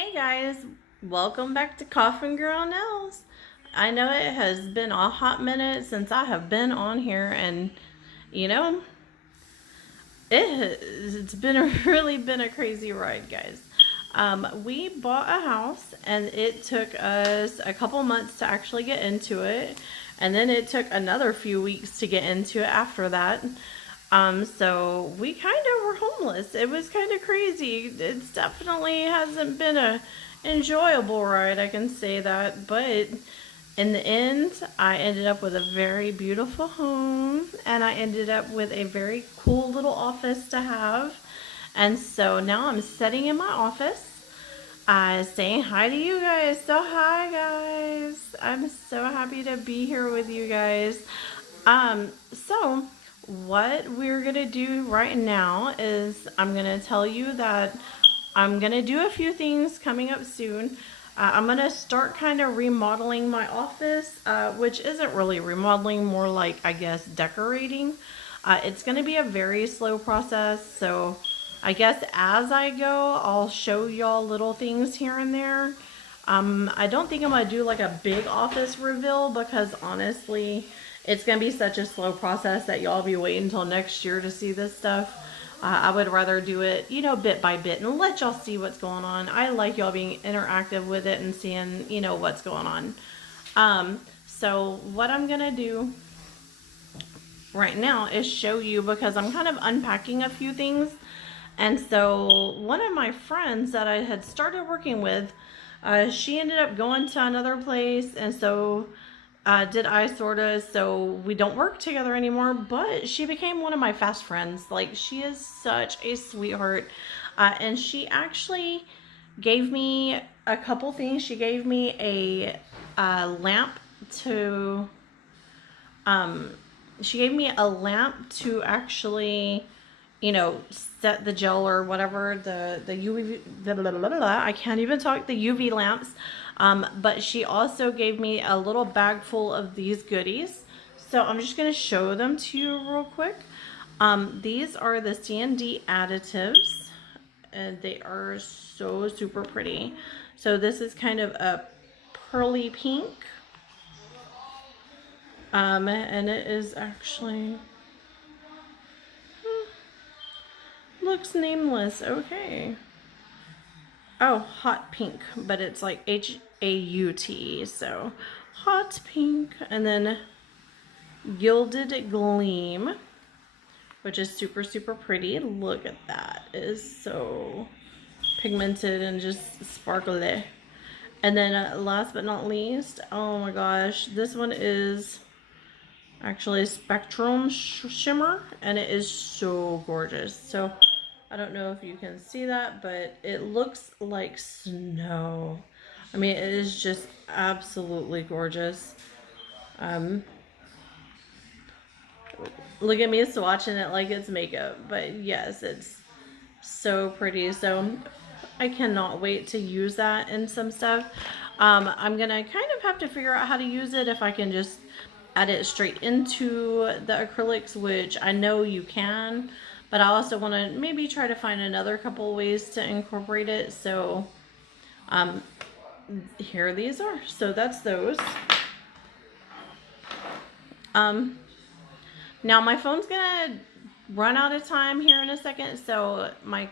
Hey guys, welcome back to Coffin Girl Nails. I know it has been a hot minute since I have been on here, and you know, it's really been a crazy ride, guys. We bought a house and it took us a couple months to actually get into it, and then it took another few weeks to get into it after that. So we kind of were homeless. It was kind of crazy. It's definitely hasn't been a enjoyable ride, I can say that, but in the end, I ended up with a very beautiful home, and I ended up with a very cool little office to have. And so now I'm sitting in my office, saying hi to you guys. So hi guys. I'm so happy to be here with you guys. So what we're gonna do right now is I'm gonna tell you that I'm gonna do a few things coming up soon. I'm gonna start kind of remodeling my office, which isn't really remodeling, more like, I guess, decorating. It's gonna be a very slow process, so I guess as I go, I'll show y'all little things here and there. I don't think I'm gonna do like a big office reveal because honestly, it's gonna be such a slow process that y'all be waiting until next year to see this stuff. I would rather do it, you know, bit by bit and let y'all see what's going on. I like y'all being interactive with it and seeing, you know, what's going on. So what I'm gonna do right now is show you, because I'm kind of unpacking a few things. And so one of my friends that I had started working with, she ended up going to another place, and so did I, sorta. So we don't work together anymore, but she became one of my fast friends. Like, she is such a sweetheart. And she actually gave me a couple things. She gave me a lamp to, actually, you know, set the gel or whatever, the UV, I can't even talk, the UV lamps. But she also gave me a little bag full of these goodies. So I'm just going to show them to you real quick. These are the C&D additives, and they are so super pretty. So this is kind of a pearly pink. And it is actually, looks nameless. Okay. Oh, hot pink, but it's like H-A-U-T, so hot pink. And then gilded gleam, which is super super pretty. Look at that. It is so pigmented and just sparkly. And then last but not least, oh my gosh, this one is actually Spectrum shimmer, and it is so gorgeous. So I don't know if you can see that, but it looks like snow. I mean, it is just absolutely gorgeous. Look at me swatching it like it's makeup, but yes, it's so pretty. So I cannot wait to use that in some stuff. I'm gonna kind of have to figure out how to use it, if I can just add it straight into the acrylics, which I know you can, but I also want to maybe try to find another couple ways to incorporate it. So here these are. So that's those. Now my phone's gonna run out of time here in a second, so my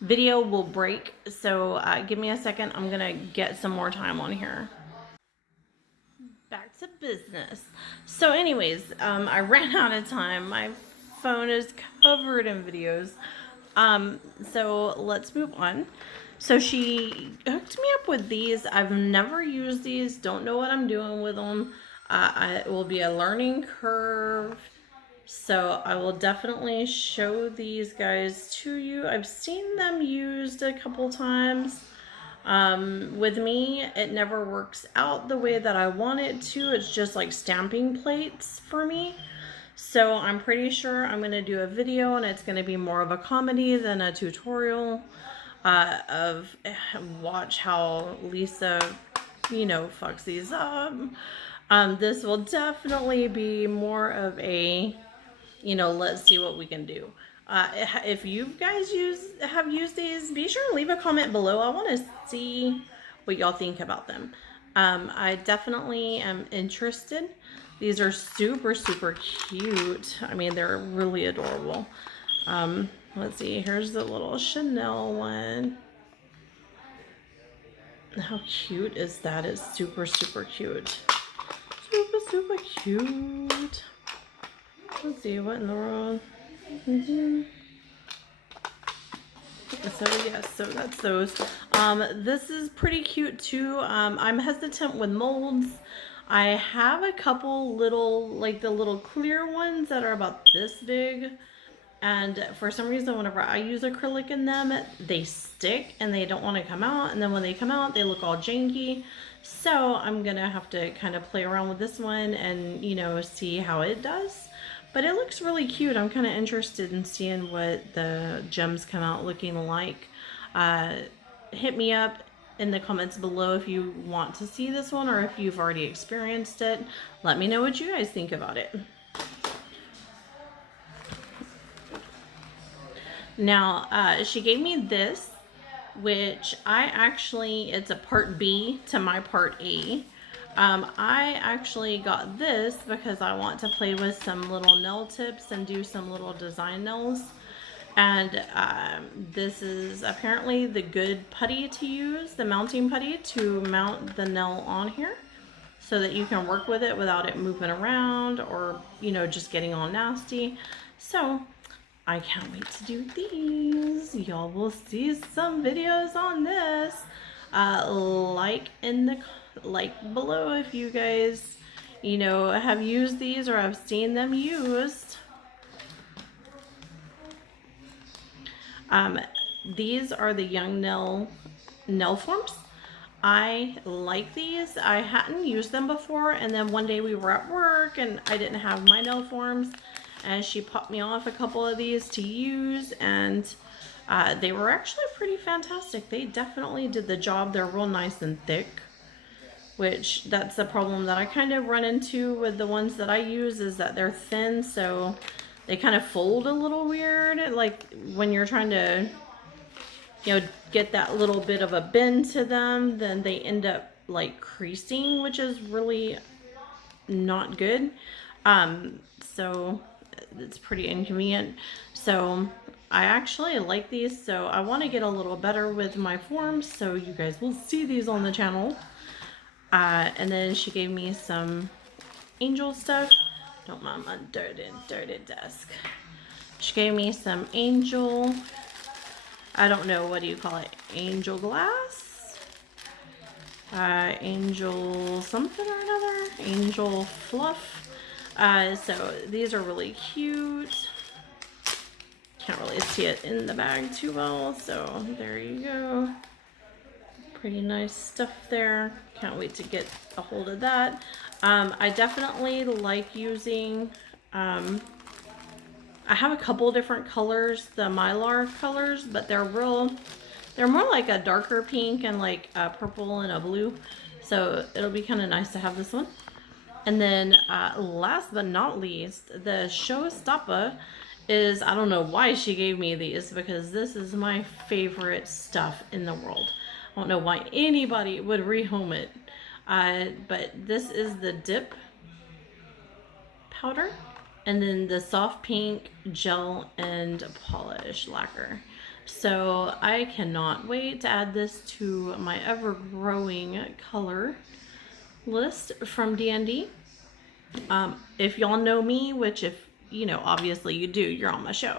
video will break. So give me a second. I'm gonna get some more time on here. Back to business. So anyways, I ran out of time. My phone is covered in videos. So let's move on. So she hooked me up with these. I've never used these, don't know what I'm doing with them. It will be a learning curve, so I will definitely show these guys to you. I've seen them used a couple times. With me, it never works out the way that I want it to. It's just like stamping plates for me. So I'm pretty sure I'm going to do a video, and it's going to be more of a comedy than a tutorial of watch how Lisa, you know, fucks these up. This will definitely be more of a, you know, let's see what we can do. If you guys have used these, be sure to leave a comment below. I want to see what y'all think about them. I definitely am interested. These are super, super cute. I mean, they're really adorable. Let's see, here's the little Chanel one. How cute is that? It's super, super cute. Super, super cute. Let's see, what in the world? So yes, so that's those. This is pretty cute too. I'm hesitant with molds. I have a couple little, like the little clear ones that are about this big. And for some reason, whenever I use acrylic in them, they stick and they don't want to come out. And then when they come out, they look all janky. So I'm going to have to kind of play around with this one and, you know, see how it does. But it looks really cute. I'm kind of interested in seeing what the gems come out looking like. Hit me up in the comments below if you want to see this one or if you've already experienced it. Let me know what you guys think about it. Now, she gave me this, which it's a part B to my part A. I actually got this because I want to play with some little nail tips and do some little design nails. And this is apparently the good putty to use, the mounting putty to mount the nail on here so that you can work with it without it moving around or, you know, just getting all nasty. So I can't wait to do these. Y'all will see some videos on this. Like below if you guys, you know, have used these or have seen them used. These are the Young nail forms. I like these. I hadn't used them before, and then one day we were at work and I didn't have my nail forms, and she popped me off a couple of these to use, and they were actually pretty fantastic. They definitely did the job. They're real nice and thick, which that's the problem that I kind of run into with the ones that I use, is that they're thin, so they kind of fold a little weird. Like when you're trying to, you know, get that little bit of a bend to them, then they end up like creasing, which is really not good. So it's pretty inconvenient. So I actually like these, so I want to get a little better with my forms, so you guys will see these on the channel. And then she gave me some angel stuff. Don't mind my dirty desk. She gave me some angel, I don't know, what do you call it? Angel glass? Angel something or another? Angel fluff. So these are really cute. Can't really see it in the bag too well, so there you go. Pretty nice stuff there. Can't wait to get a hold of that. I definitely like using, I have a couple different colors, the Mylar colors, but they're more like a darker pink and like a purple and a blue. So it'll be kind of nice to have this one. And then last but not least, the Showstopper is, I don't know why she gave me these, because this is my favorite stuff in the world. I don't know why anybody would rehome it. But this is the dip powder, and then the soft pink gel and polish lacquer. So I cannot wait to add this to my ever-growing color list from D&D. If y'all know me, which if you know, obviously you do, you're on my show,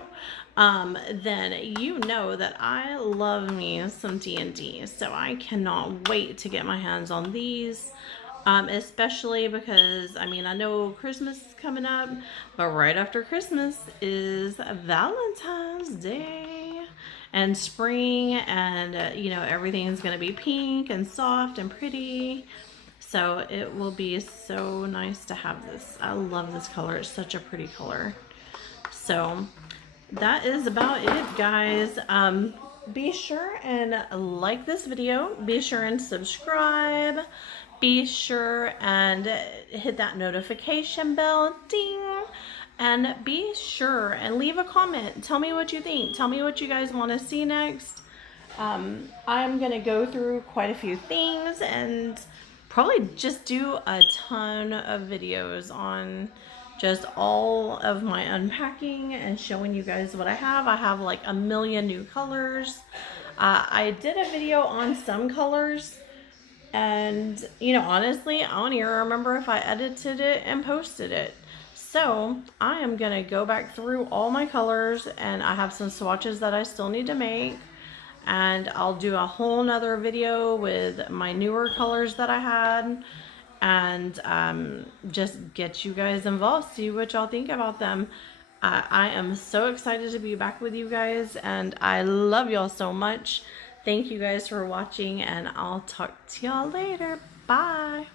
then you know that I love me some D&D. So I cannot wait to get my hands on these, especially because, I mean, I know Christmas is coming up, but right after Christmas is Valentine's Day and spring, and you know, everything's gonna be pink and soft and pretty. So it will be so nice to have this. I love this color. It's such a pretty color. So that is about it, guys. Be sure and like this video. Be sure and subscribe. Be sure and hit that notification bell. Ding. And be sure and leave a comment. Tell me what you think. Tell me what you guys want to see next. I'm going to go through quite a few things and probably just do a ton of videos on just all of my unpacking and showing you guys what I have. I have like a million new colors. I did a video on some colors, and you know, honestly, I don't even remember if I edited it and posted it. So I am gonna go back through all my colors, and I have some swatches that I still need to make, and I'll do a whole nother video with my newer colors that I had, and just get you guys involved, see what y'all think about them. I am so excited to be back with you guys, and I love y'all so much. Thank you guys for watching, and I'll talk to y'all later. Bye.